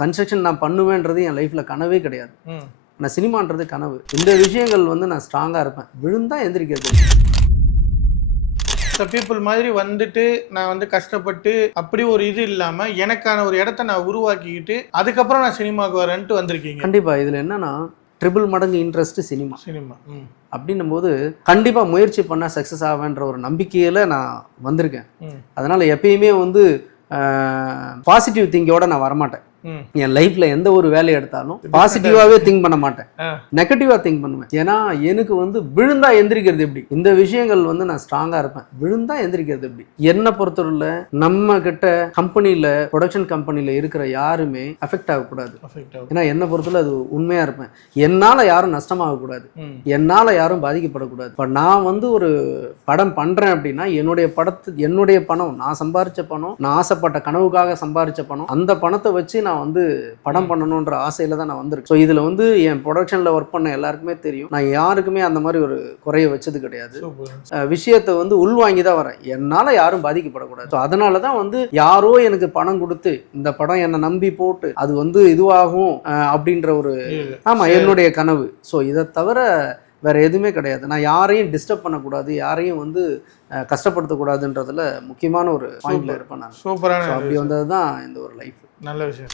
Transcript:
Construction நான் பண்ணுவேன்றது என் லைஃப்பில் கனவே கிடையாது. நான் சினிமான்றது கனவு. இந்த விஷயங்கள் வந்து நான் ஸ்ட்ராங்காக இருப்பேன். விழுந்தா எந்திரிக்கிறது. பீப்புள் மாதிரி வந்துட்டு நான் வந்து கஷ்டப்பட்டு அப்படி ஒரு இது இல்லாம எனக்கான ஒரு இடத்த நான் உருவாக்கிக்கிட்டு அதுக்கப்புறம் நான் சினிமாவுக்கு வரேன்ட்டு வந்திருக்கீங்க. கண்டிப்பா இதுல என்னன்னா ட்ரிபிள் மடங்கு இன்ட்ரெஸ்ட் சினிமா அப்படின்னும் போது கண்டிப்பா முயற்சி பண்ணா சக்சஸ் ஆவேன்ற ஒரு நம்பிக்கையில நான் வந்திருக்கேன். அதனால எப்பயுமே வந்து பாசிட்டிவ் திங்கோட நான் வரமாட்டேன். என் லைஃப்ல எந்த ஒரு வேலையை எடுத்தாலும் பாசிட்டிவாவே திங்க் பண்ண மாட்டேன், நெகட்டிவா திங்க் பண்ணுவேன். ஏன்னா எனக்கு வந்து விழுந்தா எந்திரிக்கிறது எப்படி, இந்த விஷயங்கள் வந்து நான் ஸ்ட்ராங்கா இருப்பேன். விழுந்தா எந்திரிக்கிறது எப்படி என்னை பொறுத்தவரையில நம்ம கிட்ட கம்பெனில ப்ரொடக்ஷன் கம்பெனில இருக்கிற யாருமே அஃபெக்ட் ஆகக்கூடாது. ஏன்னா என்னை பொறுத்தவரை அது உண்மையா இருப்பேன். என்னால யாரும் நஷ்டமாக கூடாது, என்னால யாரும் பாதிக்கப்படக்கூடாது. இப்ப நான் வந்து ஒரு படம் பண்றேன் அப்படின்னா என்னுடைய பணம், நான் சம்பாரிச்ச பணம், நான் ஆசைப்பட்ட கனவுக்காக சம்பாரிச்ச பணம், அந்த பணத்தை வச்சு நான் வந்து படம் பண்ணணுன்ற ஆசையில தான் நான் வந்திருக்கேன். ஸோ இதுல வந்து என் ப்ரொடக்ஷன்ல ஒர்க் பண்ண எல்லாருக்குமே தெரியும், நான் யாருக்குமே அந்த மாதிரி ஒரு குறைய வச்சது கிடையாது. விஷயத்தை வந்து உள்வாங்கி தான் வரேன். என்னால யாரும் பாதிக்கப்படக்கூடாது. ஸோ அதனால தான் வந்து யாரோ எனக்கு பணம் கொடுத்து இந்த படம் என்னை நம்பி போட்டு அது வந்து இதுவாகும் அப்படின்ற ஒரு என்னுடைய கனவு. ஸோ இதை தவிர வேற எதுவுமே கிடையாது. நான் யாரையும் டிஸ்டர்ப் பண்ணக்கூடாது, யாரையும் வந்து கஷ்டப்படுத்தக்கூடாதுன்றதுல முக்கியமான ஒரு பாயிண்ட்ல இருப்பேன் நான். சூப்பரான அப்படி வந்தது தான் இந்த ஒரு லைஃப். நல்ல விஷயம்.